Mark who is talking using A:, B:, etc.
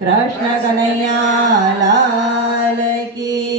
A: Krishna Kanaiya લાલ કી